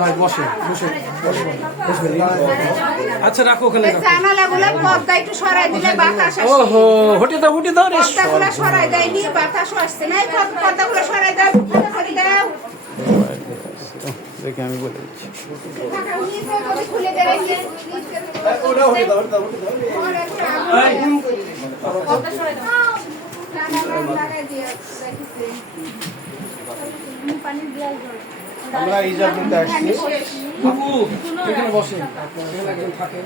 ভাই বসে বসে আচ্ছা রাখো ওখানে জানালাগুলো পর্দা একটু সরাই দিলে বাতাস আসে। ওহো হটে দাও রে পর্দাগুলো সরাই দেয়নি, বাতাসও আসছে না। এই পর্দাগুলো সরাই দাও, সরাই দাও। দেখে আমি বলে দিচ্ছি খুলে দেবে কি? ওটা হটে দাও পর্দা সরাই দাও। লাগাই দিয়ে পানি দিয়ে আমরা ইজাব নিতে আসছি। বাবু এখানে বসেন, এখানে একজন থাকেন,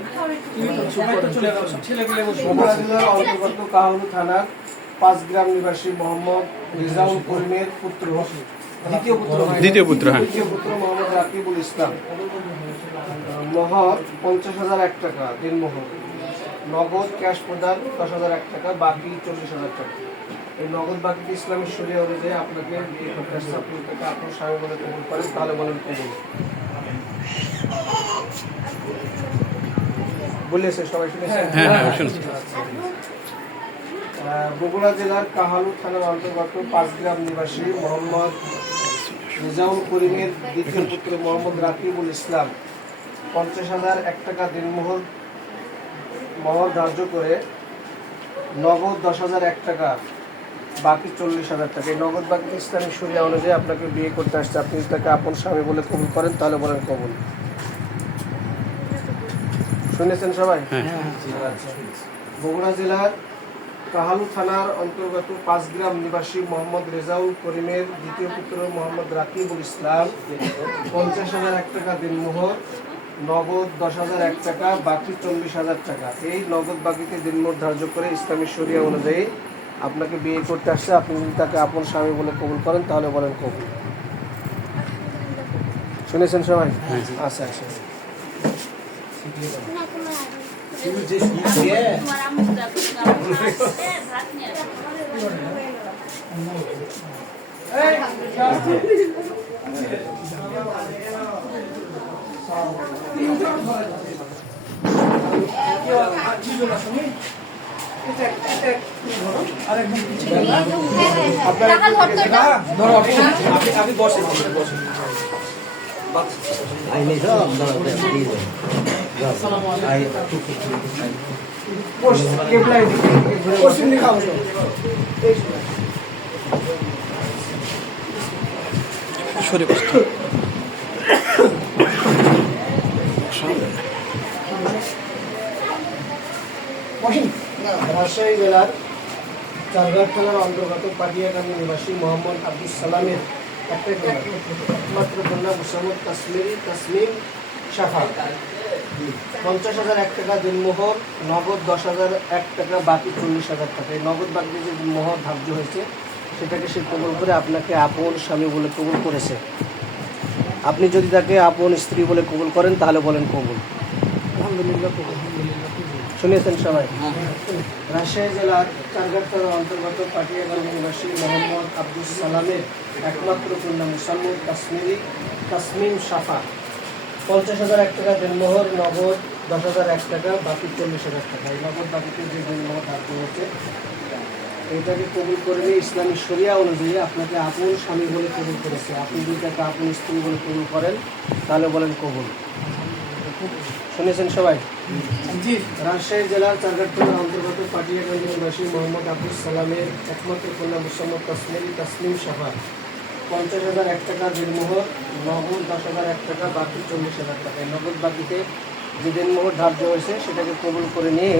তুমি তো সবাই তো চলে যাও, সব ছেলেগুলো বসে বগুড়া জেলার অন্তর্গত কাহালু থানার 5 গ্রাম নিবাসী মোহাম্মদ রিজাউল করিমের পুত্র, দ্বিতীয় পুত্র মোহাম্মদ রাকিবুল ইসলাম। মোহর 50,001 টাকা দিনমোহর, নগদ ক্যাশ প্রদান 10,001 টাকা, বাকি 40,000 টাকা। এই নগদ বাকিতে ইসলামের শরীয়ত অনুযায়ী আপনাকে বিয়ে করতে আসছে। আপনি তাকে আপনার স্বামী বলে কবুল করেন, তাহলে বলেন কবুল। বলেছে সবাই শুনেছেন? বগুড়া জেলার কাহালু থানার অন্তর্গত 5 গ্রাম নিবাসী মোহাম্মদ রিজাউল করিমের দ্বিতীয় পুত্র মোহাম্মদ রাকিবুল ইসলাম 50,001 টাকা দিনমোহর ধার্য করে নগদ 10,001 টাকা, বাকি 40,000 টাকা। এই নগদ বাকি ইসলামী শরিয়া অনুযায়ী আপনাকে বিয়ে করতে আসছে। আপনি তাকে আপন স্বামী বলে কবুল করেন, তাহলে বলেন কবুল। শুনেছেন সবাই? আচ্ছা। বগুড়া জেলার কাহালু থানার অন্তর্গত 5 গ্রাম নিবাসী মোহাম্মদ রেজাউল করিমের দ্বিতীয় পুত্র মোহাম্মদ রাকিবুল ইসলাম 50,001 টাকা দিনমোহর, নগদ 10,001 টাকা, বাকি 40,000 টাকা। এই নগদ বাকিতে দিনমোহর ধার্য করে ইসলামী শরিয়া অনুযায়ী আপনাকে বিয়ে করতে আসছে। আপনি যদি তাকে আপন স্বামী বলে কবুল করেন, তাহলে বলেন কবুল। শুনেছেন সবাই? আচ্ছা আচ্ছা। আপনি বসেন সরে বসতে রাজশাহী জেলার চারঘাট থানার অন্তর্গত পাটিয়াকান্দি নিবাসী মোহাম্মদ আব্দুল সালামের একমাত্র কন্যা মুসাম্মদ তাসমিম শাফা 50,001 টাকা দিনমোহর, নগদ 10,001 টাকা, বাকি 40,000 টাকা। এই নগদ বাকি যে মোহর ধার্য হয়েছে সেটাকে সে কবুল করে আপনাকে আপন স্বামী বলে কবুল করেছে। আপনি যদি তাকে আপন স্ত্রী বলে কবুল করেন, তাহলে বলেন কবুল। আলহামদুলিল্লাহ শুনেছেন সবাই? রাজশাহী জেলার চারঘাট থানার অন্তর্গত পাটিয়াকান্দি নিবাসী মোহাম্মদ আব্দুল সালামের একমাত্র কন্যা মুসাম্মদ তাসমিম শাফা 50,001 টাকা দিনমোহর, নগদ 10,001 টাকা, বাকি 40,000 টাকা। এই নগদ বাকিতে যে দিনমোহর ধার্য হয়েছে এটাকে কবুল করে নিয়ে ইসলামী শরিয়া অনুযায়ী আপনাকে আপন স্বামী বলে কবুল করেছে। আপনি যদি তাকে আপন স্ত্রী বলে কবুল করেন, তাহলে বলেন কবুল। শুনেছেন সবাই? রাজশাহী জেলার চারঘাট থানার অন্তর্গত পাটিয়াকান্দি নিবাসী মোহাম্মদ আব্দুল সালামের একমাত্র কন্যা মুসাম্মদ তাসমিম শাফা 50,001 টাকা দিনমোহর, নগদ 10,001 টাকা, বাকি 40,000 টাকা। নগদ বাকিতে যে দিনমোহর ধার্য হয়েছে সেটাকে কবুল করে নিয়ে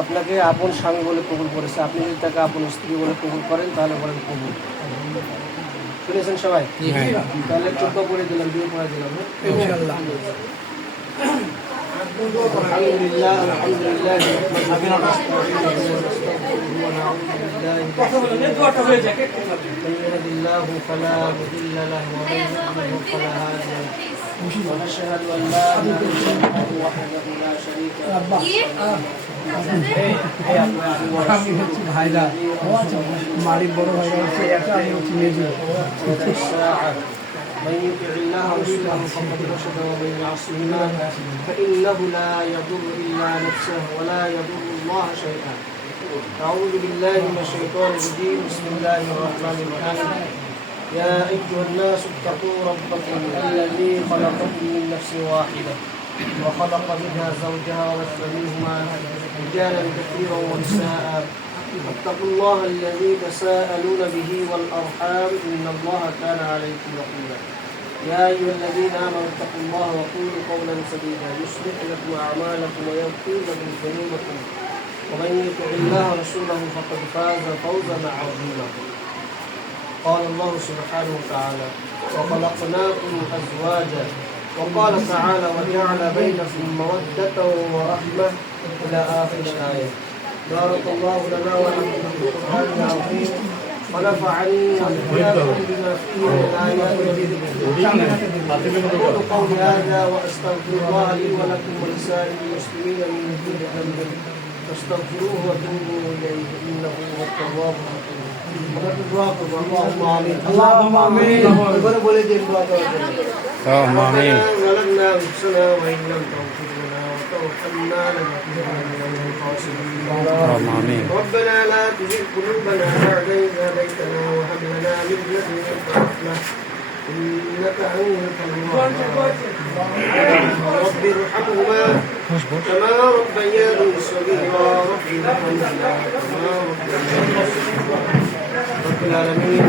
আপনাকে আপন স্বামী বলে কবুল করেছে। আপনি যদি তাকে আপন স্ত্রী বলে কবুল করেন, তাহলে বলেন কবুল। শুনেছেন সবাই? তাহলে 14 পড়ে দিলাম, 2 পড়ে দিলাম। আলহামদুলিল্লাহ আলহামদুলিল্লাহ فلا مضل له ومن يضلل فلا هادي له ونشهد ان لا اله الا الله وحده لا شريك له ভাইরা মালিক বড় ভাইরা হচ্ছে একটা, আমি হচ্ছে মেজর। من يطع الله ورسوله فقد رشد ومن يعصهما فإنه لا يضر إلا نفسه ولا يضر الله شيئا. أعوذ بالله من الشيطان الرجيم. بسم الله الرحمن الرحيم. يا أيها الناس اتقوا ربكم الذي خلقكم من نفس واحدة وخلق منها زوجها وبث منهما رجالا كثيرا ونساء واتقوا الله الذي تساءلون به والأرحام إن الله كان عليكم رقيبا يا أيها الذين آمنوا اتقوا الله وقولوا قولا سديدا يصلح لكم أعمالكم ويغفر لكم ذنوبكم ومن يطع الله ورسوله فقد فاز فوزا عظيما قال الله سبحانه وتعالى وخلقناكم أزواجا وقال تعالى وجعل بينكم مودة ورحمة إلى آخر الآية بارك الله لنا ولكم في القرآن العظيم ونفعني وإياكم بما فيه من الآيات والذكر أقول قولي هذا وأستغفر الله لي ولكم ولسائر المسلمين من كل ذنب فاستغفروه وتوبوا إليه إنه هو التواب الرحيم اللهم آمين اللهم آمين. اللهم آمين. ظلمنا أنفسنا وإن لم تغفر لنا وترحمنا لنكونن من الخاسرين اللهم آمين. ربنا لا تزغ قلوبنا بعد إذ هديتنا وهب لنا من لدنك رحمة إنك أنت الوهاب رب ارحمهما كما ربياني صغيرا رب ارحمهما كما ربياني صغيرا رب العالمين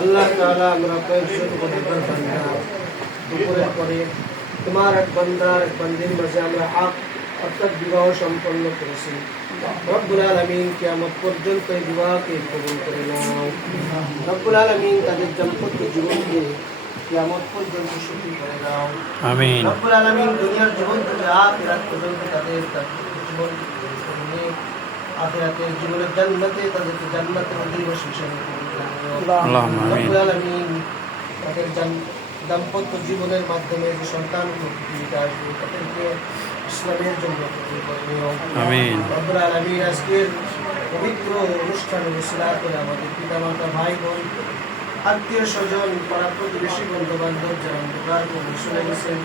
আল্লাহ তাআলা আমরা কয়েকজন বন্ধুদের বান্দা দুপুরের পরে তোমার এক বান্দার এক বান্দির মাঝে আমরা হক অর্থাৎ বিবাহ সম্পন্ন করেছি রব্বুল আলামিন কিয়ামত পর্যন্ত এই বিবাহকে কবুল করে নাও রব্বুল আলামিন তাদের দাম্পত্য জীবনকে কিয়ামত পর্যন্ত সুখী করে দাও আমিন। রব্বুল আলামিন দুনিয়ার জীবন থেকে আখিরাত পর্যন্ত তাদের দাম্পত্য জীবনকে কবুল করে নিয়ে আখিরাতের জীবনের জান্নাতে তাদেরকে জান্নাতের অধিবাসী হিসেবে কবুল করে নিও আল্লাহুম্মা আমিন। রব্বুল আলামিন তাদের দাম্পত্য জীবনের মাধ্যমে যে সন্তান পৃথিবীতে আসবে তাদেরকে ইসলামের জন্য কবুল করে নিও আমিন। রব্বুল আলামিন আজকের পবিত্র অনুষ্ঠানে উসিলা করে আমাদের পিতামাতা ভাই বোন আত্মীয় স্বজন পাড়া প্রতিবেশী বন্ধু বান্ধব যারা অন্ধকার কবর শুনে গেছেন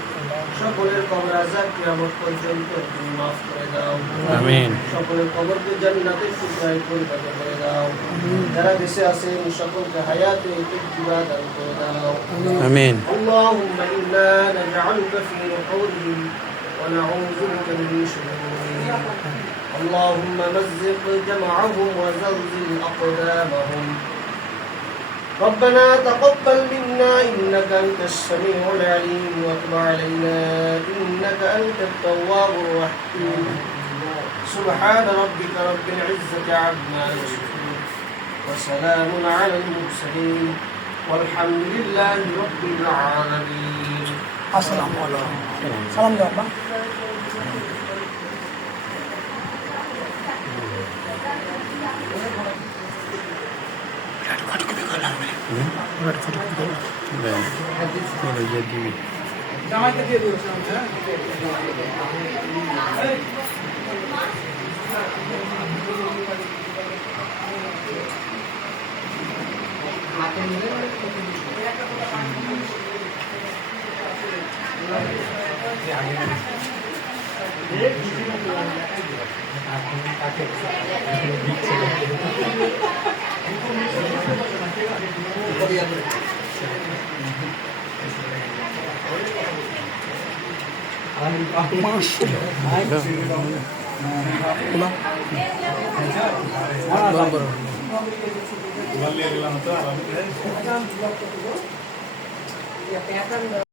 সকলের কবর আযাব কিয়ামত পর্যন্ত তুমি মাফ করে দাও আমিন। সকলের কবরকে জান্নাতের টুকরায় পরিণত করে দাও যারা বেঁচে আছেন সকলকে হায়াতে তকবীরা দান করে দাও আমিন। اللهم إنا نجعلك في نحورهم ونعوذ بك من شرورهم اللهم مزق جمعهم وزلزل أقدامهم ربنا تقبل منا إنك أنت السميع العليم وتب علينا إنك أنت التواب الرحيم سبحان ربك رب العزة عما يصفون وسلام على المرسلين والحمد لله رب العالمين আসসালামু আলাইকুম সালাম দাও আব্বা জামাইকে দিয়ে দিও